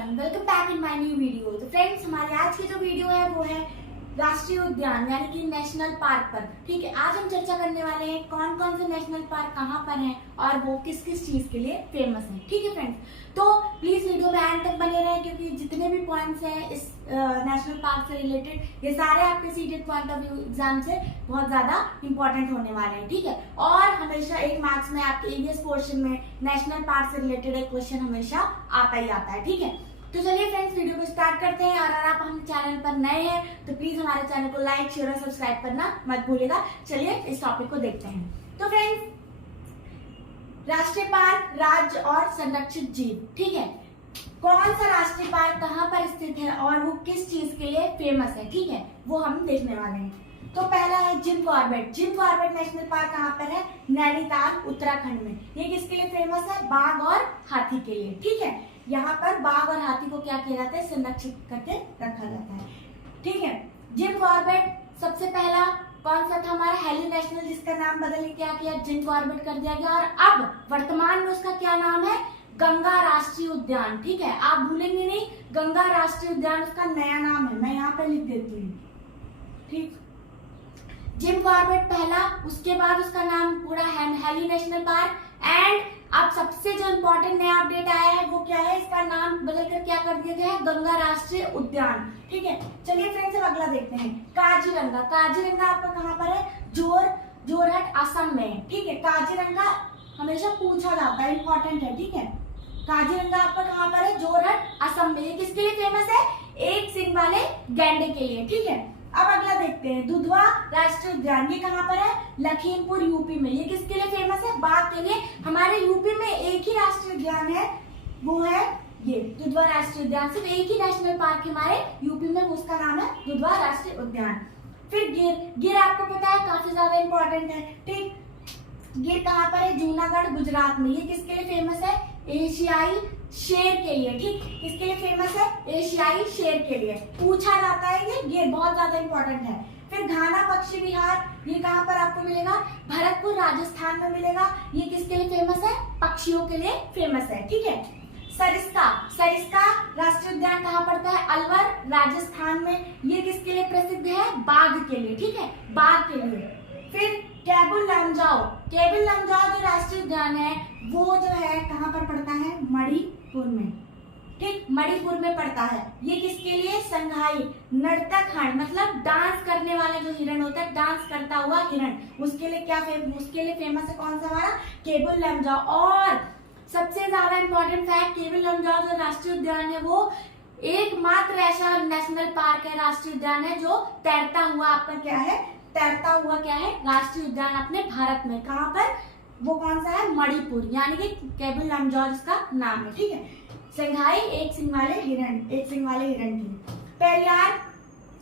Everyone, welcome back in my new video. तो friends, हमारी आज की जो वीडियो है वो है राष्ट्रीय उद्यान यानी कि नेशनल पार्क पर। ठीक है, आज हम चर्चा करने वाले हैं कौन कौन से नेशनल पार्क कहाँ पर हैं और वो किस किस चीज के लिए फेमस हैं। ठीक है फ्रेंड्स, तो प्लीज वीडियो में एंड तक बने रहें क्योंकि जितने भी पॉइंट्स हैं इस नेशनल पार्क से रिलेटेड ये सारे आपके seated point of view exam से बहुत ज्यादा इंपॉर्टेंट होने वाले हैं। ठीक है, और हमेशा 1 मार्क्स में आपके ईवीएस पोर्शन में नेशनल पार्क से रिलेटेड एक क्वेश्चन हमेशा आता ही आता है। ठीक है, तो चलिए फ्रेंड्स वीडियो को स्टार्ट करते हैं। और अगर आप हम चैनल पर नए हैं तो प्लीज हमारे चैनल को लाइक शेयर और सब्सक्राइब करना मत भूलिएगा। चलिए इस टॉपिक को देखते हैं। तो फ्रेंड्स, राष्ट्रीय पार्क, राज्य और संरक्षित जीव। ठीक है, कौन सा राष्ट्रीय पार्क कहाँ पर स्थित है और वो किस चीज के लिए फेमस है, ठीक है, वो हम देखने वाले हैं। तो पहला है Jim Corbett. Jim Corbett national park कहाँ पर है? नैनीताल उत्तराखंड में। ये किसके लिए फेमस है? बाघ और हाथी के लिए। ठीक है, यहाँ पर बाघ और हाथी को क्या किया जाता है? संरक्षित करके रखा जाता है। ठीक है, जिम कॉर्बेट सबसे पहला कौन सा था? हमारा हेली नेशनल, जिसका नाम बदल के क्या किया? जिम कॉर्बेट कर दिया गया। और अब वर्तमान में उसका क्या नाम है? गंगा राष्ट्रीय उद्यान। ठीक है, आप भूलेंगे नहीं, गंगा राष्ट्रीय उद्यान उसका नया नाम है। मैं यहाँ पे लिख देती हूँ। ठीक, जिम कॉर्बेट पहला, उसके बाद उसका नाम पूरा हेली नेशनल पार्क। एंड अब सबसे जो इम्पोर्टेंट नया अपडेट आया है वो क्या है? इसका नाम बदलकर क्या कर दिया गया है? गंगा राष्ट्रीय उद्यान। ठीक है, चलिए फ्रेंड्स अब अगला देखते हैं। काजीरंगा। काजीरंगा आपका कहाँ पर है? जोरहट असम में। ठीक है, काजीरंगा हमेशा पूछा जाता है, इम्पोर्टेंट है। ठीक है, काजीरंगा आपका कहाँ पर है? जोरहट असम में। ये किसके लिए फेमस है? एक सिंग वाले गैंडे के लिए। ठीक है, अब अगला देखते हैं। दुधवा राष्ट्रीय उद्यान। ये कहाँ पर है? लखीमपुर यूपी में। ये किसके लिए फेमस है? बाघ के लिए। हमारे यूपी में एक ही राष्ट्रीय उद्यान है, वो है ये दुधवा राष्ट्रीय उद्यान। सिर्फ एक ही नेशनल पार्क हमारे यूपी में, उसका नाम है दुधवा राष्ट्रीय उद्यान। फिर गिर आपको पता है काफी ज्यादा इंपॉर्टेंट है। ठीक, गिर कहाँ पर है? जूनागढ़ गुजरात में। ये किसके लिए फेमस है? एशियाई शेर के लिए। ठीक, किसके लिए फेमस है? एशियाई शेर के लिए पूछा जाता है। ये गिर बहुत ज्यादा इंपॉर्टेंट है। फिर घाना पक्षी विहार, ये कहाँ पर आपको मिलेगा? भरतपुर राजस्थान में मिलेगा। ये किसके लिए फेमस है? पक्षियों के लिए फेमस है। ठीक है, सरिस्का राष्ट्रीय उद्यान कहाँ पड़ता है? अलवर राजस्थान में। ये किसके लिए प्रसिद्ध है? बाघ के लिए। ठीक है, बाघ के लिए। फिर केबुल लमजाओ जो राष्ट्रीय उद्यान है वो जो है कहाँ पर पड़ता है? मणिपुर में। ठीक, मणिपुर में पड़ता है। ये किसके लिए? संघाई नर्तक हिरण, मतलब डांस करने वाला जो हिरण होता है, डांस करता हुआ हिरण, उसके लिए क्या उसके लिए फेमस है? कौन सा हमारा? केबुल लमजाओ। और सबसे ज्यादा इंपॉर्टेंट फैक्ट, केबुल लमजाओ जो राष्ट्रीय उद्यान है वो एकमात्र ऐसा नेशनल पार्क है, राष्ट्रीय उद्यान है जो तैरता हुआ आपका क्या है? तैरता हुआ क्या है? राष्ट्रीय उद्यान अपने भारत में। कहाँ पर? वो कौन सा है? मणिपुर, यानी कि केबुल लमजाओ इसका नाम है। ठीक है, संघाई एक सिंग वाले हिरण की। पेरियार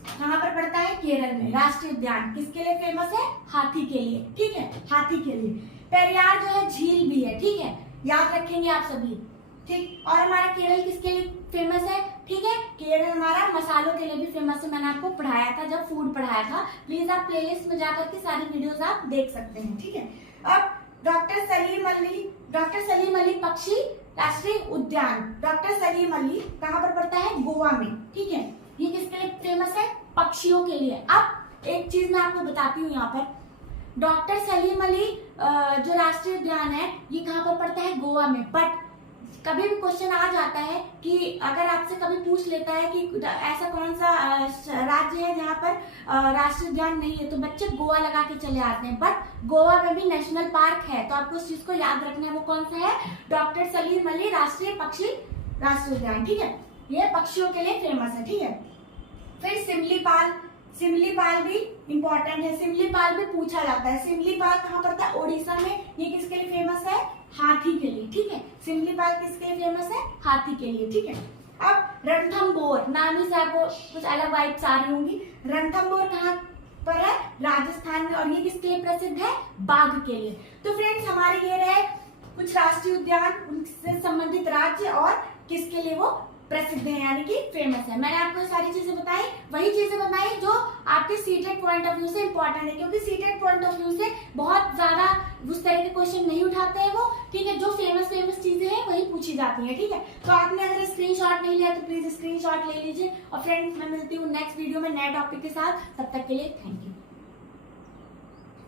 कहाँ पर पड़ता है? केरल में। राष्ट्रीय उद्यान किसके लिए फेमस है? हाथी के लिए। ठीक है, हाथी के लिए। पेरियार जो है झील भी है। ठीक है, याद रखेंगे आप सभी। ठीक, और हमारा केरल किसके लिए फेमस है? ठीक है, केरल हमारा मसालों के लिए भी फेमस है। मैंने आपको पढ़ाया था जब फूड पढ़ाया था, प्लीज आप प्लेलिस्ट में जाकर के सारी वीडियोस आप देख सकते हैं। ठीक है, अब डॉक्टर सलीम अली पक्षी राष्ट्रीय उद्यान। डॉक्टर सलीम अली कहाँ पर पड़ता है? गोवा में। ठीक है, ये किसके लिए फेमस है? पक्षियों के लिए। अब एक चीज मैं आपको बताती हूँ, यहाँ पर डॉक्टर सलीम अली जो राष्ट्रीय उद्यान है ये कहाँ पर पड़ता है? गोवा में। बट कभी भी क्वेश्चन आ जाता है कि अगर आपसे कभी पूछ लेता है कि ऐसा कौन सा राज्य है जहाँ पर राष्ट्रीय उद्यान नहीं है, तो बच्चे गोवा लगा के चले आते हैं। बट गोवा में भी नेशनल पार्क है, तो आपको उस चीज को याद रखना है। वो कौन सा है? डॉक्टर सलीम अली राष्ट्रीय पक्षी राष्ट्रीय उद्यान। ठीक है, ये पक्षियों के लिए फेमस है। ठीक है, फिर सिमलीपाल भी इंपॉर्टेंट है। सिमलीपाल भी पूछा जाता है। सिमलीपाल कहाँ पड़ता है? ओडिशा में। ये किसके लिए फेमस है? हाथी के लिए। ठीक है, सिमलीपाल किसके लिए फेमस है? हाथी के लिए। ठीक है, अब रणथंभौर, नाम ही से आपको कुछ अलग वाइब्स आ रही होंगी। रणथंभौर कहाँ पर है? राजस्थान में। और ये किसके लिए प्रसिद्ध है? बाघ के लिए। तो फ्रेंड्स, हमारे ये रहे कुछ राष्ट्रीय उद्यान, उनसे संबंधित राज्य और किसके लिए वो प्रसिद्ध है यानी कि फेमस है। मैंने आपको सारी चीजें बताई, वही चीजें बताई जो आपके सीटेड पॉइंट ऑफ व्यू से इंपॉर्टेंट है, क्योंकि सीटेड पॉइंट ऑफ व्यू से बहुत ज्यादा उस तरह के क्वेश्चन नहीं उठाते हैं वो। ठीक है, जो फेमस चीजें हैं वही पूछी जाती है। ठीक है, तो आपने अगर स्क्रीनशॉट स्क्रीनशॉट नहीं लिया तो प्लीज स्क्रीनशॉट ले लीजिए। और फ्रेंड्स मैं मिलती हूँ नेक्स्ट वीडियो में नए टॉपिक के साथ, तब तक के लिए थैंक यू।